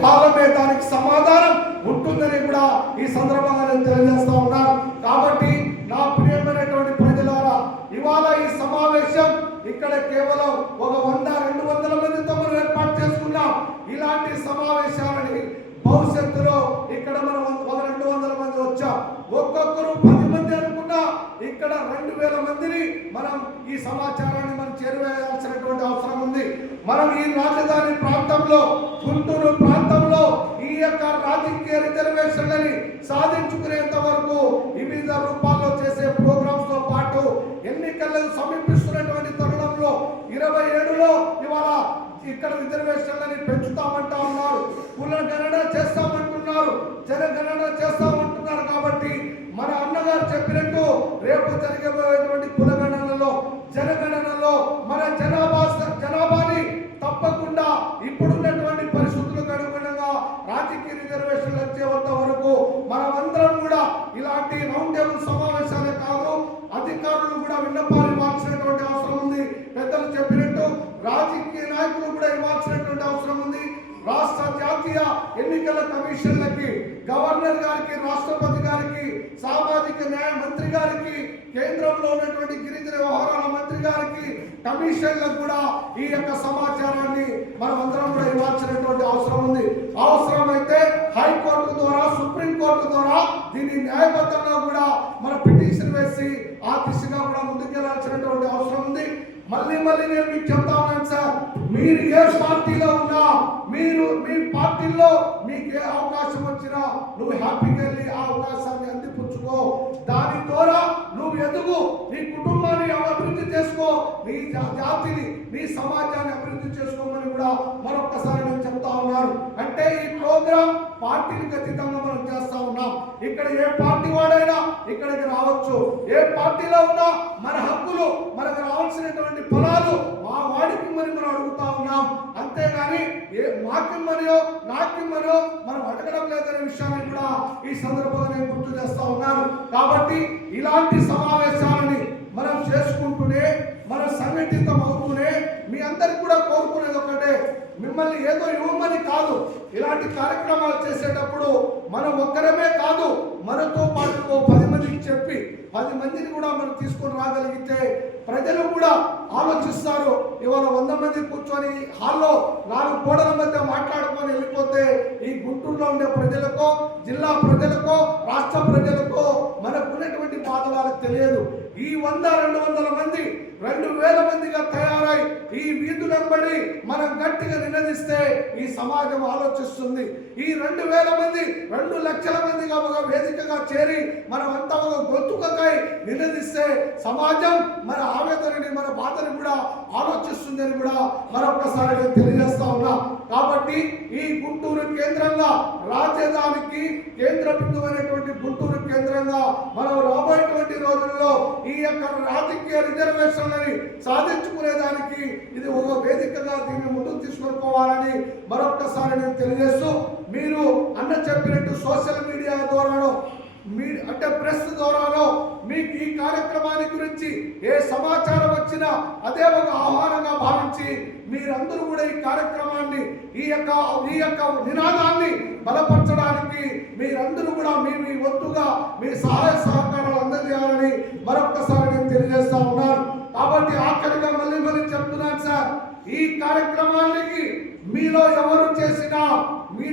కాలమే దానికి సమాధానం ఉంటుందని కూడా ఈ సందర్భంగా నేను తెలియజేస్తా ఉన్నాను కాబట్టి నా ప్రియమైనటువంటి ప్రజలారా ఇవాళ ఈ సమావేశం ఇక్కడ కేవలం ఒక వంద రెండు వందల మందితో మనం ఏర్పాటు చేసుకున్నాం. ఇలాంటి సమావేశాలని భవిష్యత్తులో ఇక్కడ మనం ఒక రెండు వందల మంది వచ్చాం. ఒక్కొక్కరు పది మంది అనుకున్నా ఇక్కడ రెండు వేల మందిని మనం ఈ సమాచారాన్ని మనం చేరువేయాల్సినటువంటి అవసరం ఉంది. మనం ఈ రాజధాని ప్రాంతంలో గుంటూరు ప్రాంతంలో రాజకీయ రిజర్వేషన్లని సాధించుకునేంత వరకు వివిధ రూపాల్లో చేసే ప్రోగ్రామ్స్తో పాటు ఎన్నికలను సమీపిస్తున్నటువంటి తరుణంలో ఇరవై ఏడులో ఇవాళ ఇక్కడ రిజర్వేషన్లని పెంచుతామంటా ఉన్నారు. కులగణన చేస్తామంటున్నారు. జనగణన చేస్తామంటున్నారు కాబట్టి మన అన్నగారు చెప్పినట్టు రేపు జరగబోయేటువంటి కులగణనలో జాతీయ ఎన్నికల కమిషన్లకి గవర్నర్ గారికి రాష్ట్రపతి గారికి సామాజిక న్యాయ మంత్రి గారికి కేంద్రంలో ఉన్నటువంటి గిరిజన వ్యవహారాల మంత్రి గారికి కమిషన్లకు కూడా ఈ యొక్క సమాచారాన్ని మనం అందరం కూడా ఇవ్వాల్సినటువంటి అవసరం ఉంది. అవసరమైతే హైకోర్టు ద్వారా సుప్రీం కోర్టు ద్వారా దీన్ని న్యాయబద్ధంగా కూడా మన పిటిషన్ వేసి ఆ దిశగా కూడా ముందుకెళ్ళాల్సినటువంటి అవసరం ఉంది మళ్ళీ మళ్ళీ నేను మీకు చెప్తా ఉన్నాను సార్. మీరు ఏ పార్టీలో ఉన్నా మీరు మీ పార్టీలో మీకు ఏ అవకాశం వచ్చినా నువ్వు హ్యాపీగా వెళ్ళి ఆ అవకాశాన్ని అందిపుచ్చుకో. దాని ద్వారా నువ్వు ఎదుగు. నీ కుటుంబాన్ని అభివృద్ధి చేసుకో. నీ జాతిని నీ సమాజాన్ని అభివృద్ధి చేసుకోమని కూడా మరొకసారి నేను చెప్తా ఉన్నాను. అంటే ఈ ప్రోగ్రామ్ పార్టీని ఖచ్చితంగా మనం చేస్తా ఉన్నాం. ఇక్కడ ఏ పార్టీ వాడైనా ఇక్కడికి రావచ్చు. ఏ పార్టీలో ఉన్నా మన హక్కులు మనకు రావాల్సినటువంటి ఫలాలు మా వాడికి మరి మనం అడుగుతా ఉన్నాం అంతేగాని ఏ మాకిమ్మనియో నాకిమ్మనియో మనం అడగడం లేదనే విషయాన్ని కూడా ఈ సందర్భంగా నేను గుర్తు చేస్తా ఉన్నాను కాబట్టి ఇలాంటి సమావేశాలని మనం చేసుకుంటూనే మనం సంఘటితం అవుతూనే మీ అందరికి కూడా కోరుకునేది ఒకటే మిమ్మల్ని ఏదో ఇవ్వమని కాదు. ఇలాంటి కార్యక్రమాలు చేసేటప్పుడు మనం ఒక్కరమే కాదు మనతో మందిని కూడా మనం తీసుకొని రాగలిగితే ప్రజలు కూడా ఆలోచిస్తారు ఇవాళ వంద మంది కూర్చొని హాల్లో నాలుగు గోడల మధ్య మాట్లాడుకొని వెళ్ళిపోతే ఈ గుంటూరులో ఉండే ప్రజలకో జిల్లా ప్రజలకో రాష్ట్ర ప్రజలకో మనకున్నటువంటి బాధ వాళ్ళకి తెలియదు. ఈ వంద రెండు వందల మంది రెండు వేల మందిగా తయారై ఈ వీధులంబడి మనం గట్టిగా నినదిస్తే ఈ సమాజం ఆలోచిస్తుంది. ఈ రెండు వేల మంది రెండు లక్షల మందిగా ఒక వేదికగా చేరి మనం అంతా ఒక గొంతుకగా నిలదీస్తే సమాజం మన ఆవేదనని మన బాధని కూడా ఆలోచిస్తుందని కూడా మరొకసారి నేను తెలియజేస్తా ఉన్నా. కాబట్టి ఈ గుంటూరు కేంద్రంగా రాజధానికి కేంద్ర బిందువైనటువంటి గుంటూరు కేంద్రంగా మనం రాబోయేటువంటి రోజుల్లో ఈ యొక్క రాజకీయ రిజర్వేషన్లని సాధించుకునేదానికి ఇది ఒక వేదికగా దీన్ని ముందుకు తీసుకొని మరొక్కసారి నేను తెలియజేస్తూ మీరు అన్న చెప్పినట్టు సోషల్ మీడియా ద్వారానో మీ అంటే ప్రెస్ ద్వారానో మీకు ఈ కార్యక్రమాన్ని గురించి ఏ సమాచారం వచ్చినా అదే ఒక ఆహ్వానంగా భావించి మీరందరూ కూడా ఈ కార్యక్రమాన్ని ఈ యొక్క ఈ యొక్క నినాదాన్ని బలపరచడానికి మీరందరూ కూడా మీ మీ వంతుగా మీ సహాయ సహకారాలు అందజేయాలని మరొక్కసారి నేను తెలియజేస్తా ఉన్నాను. కాబట్టి ఆఖరిగా మళ్ళీ మళ్ళీ చెప్తున్నాను సార్ ఈ కార్యక్రమానికి మీలో ఎవరు చేసినా మీ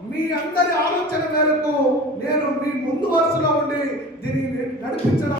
మీ అందరి ఆలోచన మేరకు నేను మీ ముందు వరుసలో ఉండి దీన్ని నడిపించడం